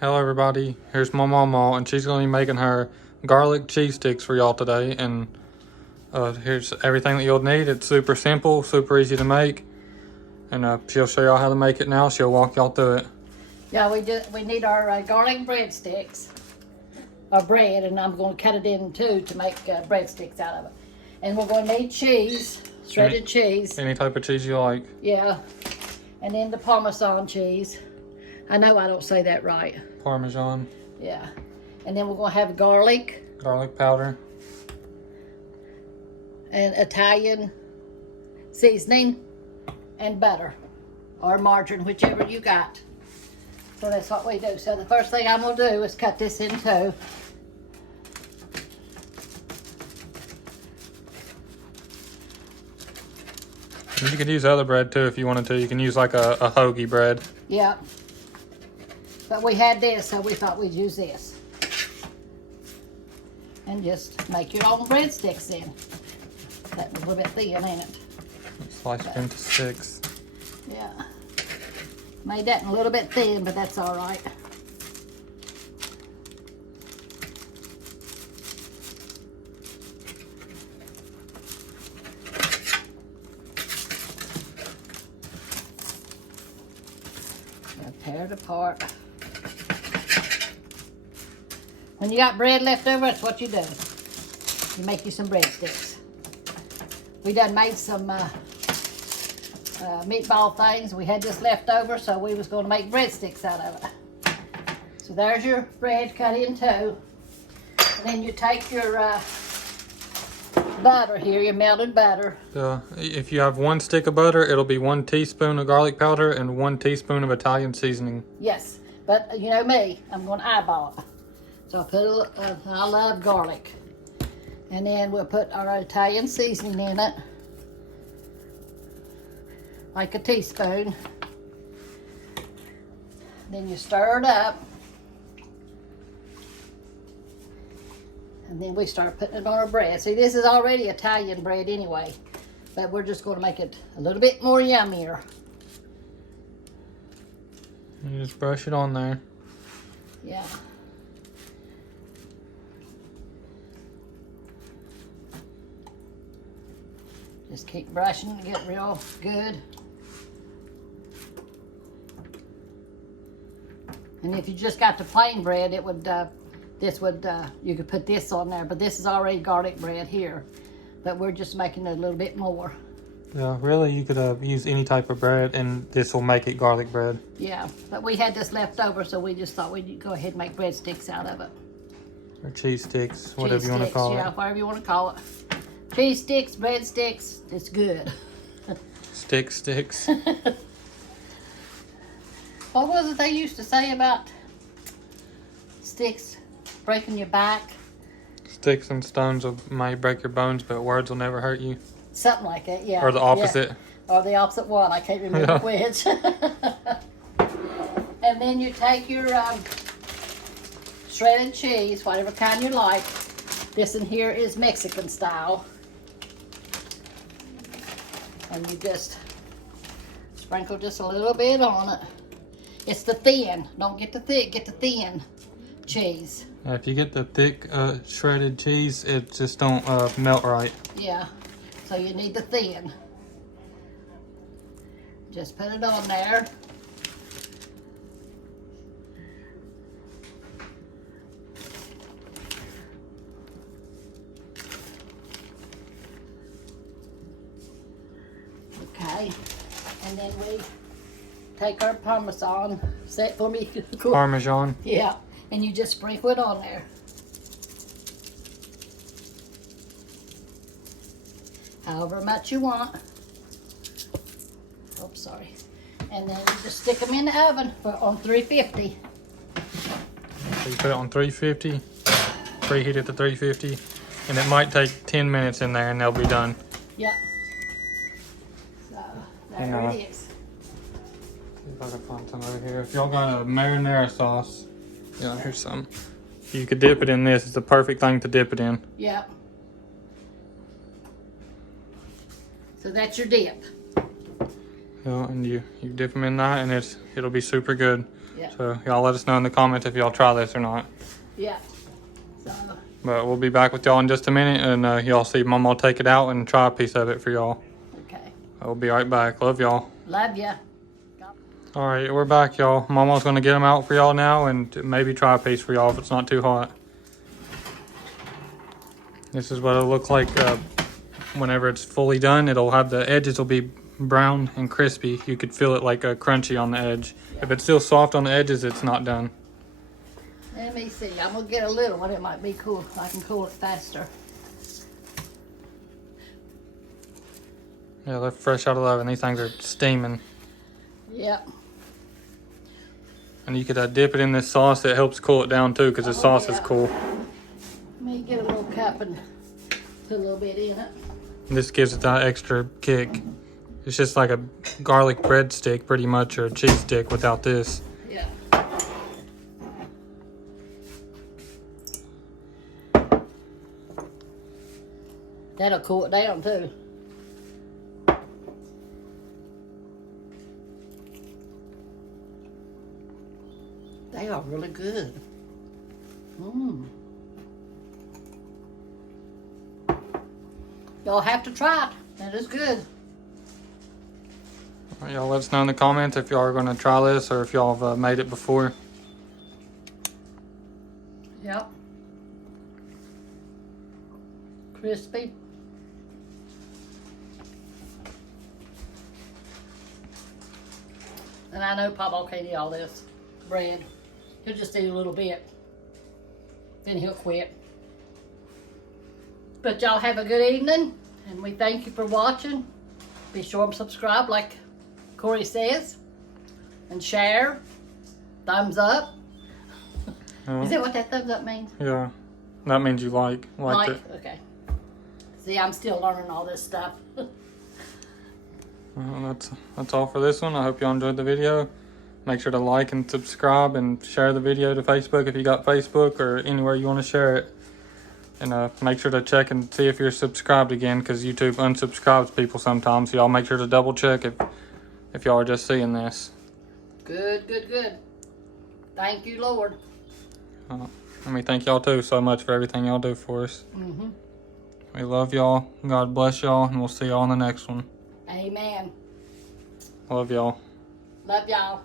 Hello everybody, here's my mamaw, and she's going to be making her garlic cheese sticks for y'all today. And here's everything that you'll need. It's super simple, super easy to make, and she'll show y'all how to make it now. She'll walk y'all through it. Yeah, we need our garlic breadsticks, or bread, and I'm going to cut it in two to make breadsticks out of it. And we're going to need cheese, shredded cheese. Any type of cheese you like. Yeah, and then the Parmesan cheese. I know I don't say that right. Parmesan. Yeah, and then we're going to have garlic. Garlic powder. And Italian seasoning and butter or margarine, whichever you got. So that's what we do. So the first thing I'm going to do is cut this in two. You could use other bread too if you wanted to. You can use like a hoagie bread. Yeah. But we had this, so we thought we'd use this. And just make your own breadsticks then. That was a little bit thin, ain't it? Slice it into sticks. Yeah. Made that a little bit thin, but that's all right. Now tear it apart. When you got bread left over, that's what you do. You make you some breadsticks. We done made some meatball things. We had this left over, so we was going to make breadsticks out of it. So there's your bread cut in two. And then you take your butter here, your melted butter. If you have 1 stick of butter, it'll be 1 teaspoon of garlic powder and 1 teaspoon of Italian seasoning. Yes, but you know me, I'm going to eyeball it. So I put I love garlic. And then we'll put our Italian seasoning in it. Like a teaspoon. Then you stir it up. And then we start putting it on our bread. See, this is already Italian bread anyway. But we're just going to make it a little bit more yummier. You just brush it on there. Yeah. Just keep brushing to get real good. And if you just got the plain bread, it would, you could put this on there, but this is already garlic bread here. But we're just making it a little bit more. Yeah, really, you could use any type of bread, and this will make it garlic bread. Yeah, but we had this left over, so we just thought we'd go ahead and make breadsticks out of it. Or cheese sticks, whatever you want to call it. Yeah, whatever you want to call it. Cheese sticks, breadsticks, it's good. Sticks. What was it they used to say about sticks breaking your back? Sticks and stones may break your bones, but words will never hurt you. Something like that, yeah. Or the opposite. Yeah. Or the opposite one. I can't remember which. And then you take your shredded cheese, whatever kind you like. This in here is Mexican style. And you just sprinkle just a little bit on it. It's the thin. Don't get the thick, get the thin cheese. If you get the thick shredded cheese, it just don't melt right. Yeah, so you need the thin. Just put it on there. Okay, and then we take our Parmesan, say it for me. Parmesan. Yeah, and you just sprinkle it on there. However much you want. Oops, sorry. And then you just stick them in the oven on 350. So you put it on 350, preheat it to 350, and it might take 10 minutes in there and they'll be done. Yep. So, there it is. See if I can find some over here. If y'all got a marinara sauce, yeah, here's some. You could dip it in this. It's the perfect thing to dip it in. Yep. So that's your dip. And you dip them in that, and it'll be super good. Yeah. So y'all let us know in the comments if y'all try this or not. Yeah. So, But we'll be back with y'all in just a minute, and y'all see Mama take it out and try a piece of it for y'all. okay. We'll be right back. Love y'all. Love ya. All right, we're back, y'all. Mama's gonna get them out for y'all now, and maybe try a piece for y'all if it's not too hot. This is what it'll look like whenever it's fully done. It'll have the edges will be brown and crispy. You could feel it like crunchy on the edge. If it's still soft on the edges, it's not done. Let me see. I'm gonna get a little one. It might be cool. I can cool it faster. Yeah, they're fresh out of the oven. These things are steaming. Yep. And you could dip it in this sauce. That helps cool it down too, because the sauce is cool. Let me get a little cup and put a little bit in it. And this gives it that extra kick. It's just like a garlic breadstick, pretty much, or a cheese stick without this. Yeah. That'll cool it down too. They are really good. Mmm. Y'all have to try it. That is good. All right, y'all let us know in the comments if y'all are going to try this or if y'all have made it before. Yep. Crispy. And I know Papa can't eat all this bread. He'll just eat a little bit. Then he'll quit. But y'all have a good evening, and we thank you for watching. Be sure and subscribe like Corey says, and share. Thumbs up. Is that what that thumbs up means? Yeah, that means you liked it. Okay. See, I'm still learning all this stuff. Well, that's all for this one. I hope y'all enjoyed the video. Make sure to like and subscribe and share the video to Facebook if you got Facebook or anywhere you want to share it. And make sure to check and see if you're subscribed again, because YouTube unsubscribes people sometimes. So y'all make sure to double check if y'all are just seeing this. Good, good, good. Thank you, Lord. Let me thank y'all too so much for everything y'all do for us. Mm-hmm. We love y'all. God bless y'all, and we'll see y'all on the next one. Amen. Love y'all. Love y'all.